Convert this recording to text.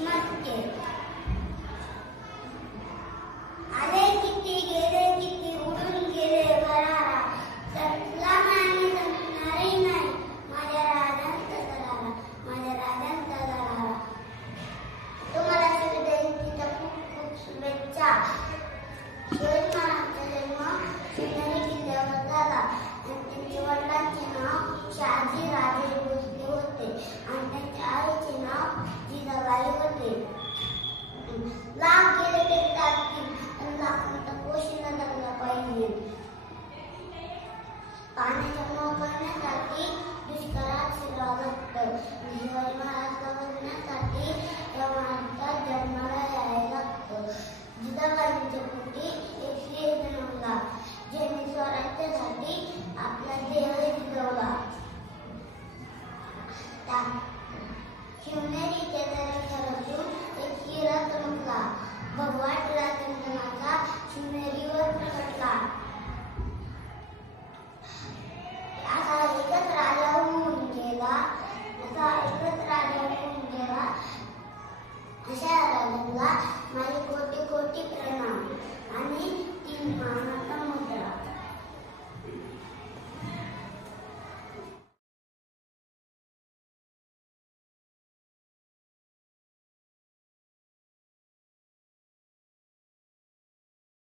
मटके. आले किती गेले किती उडून गेले भरारा, संपला नाही संपणारही नाही माझ्या राजांचा दरारा, माझ्या राजांचा दरारा. तुम्हाला शिवजयंतीच्या खूप खूप शुभेच्छा. शिवाजी महाराजांचा जन्म शिवनेरी किल्ल्यावर झाला आणि त्यांच्या वडिलांचे नाव शहाजी राजे भोसले होते आणि त्यांच्या आईचे नाव जिजाबाई होते. लाख गेले तरी चालतील पण लाखांचा पोशिंदा लागला पाहिजे. पाण्याचा मोह करण्यासाठी दुष्काळात शिरावं लागतं. शिवाजी महाराज बघण्यासाठी या महाराजात जन्माला यायला लागतं. जिजाबाईंच्या पोटी एक स्त्री जन्मला, ज्यांनी स्वराज्यासाठी आपला देह जिजवला. शिवनेरीच्या दऱ्याखालून एक हिरा चमकला, भगवाटला चंदनाचा शिवनेरीवर प्रगटला. असा एकच राजा होऊन गेला, अशा राजाला माझे कोटी कोटी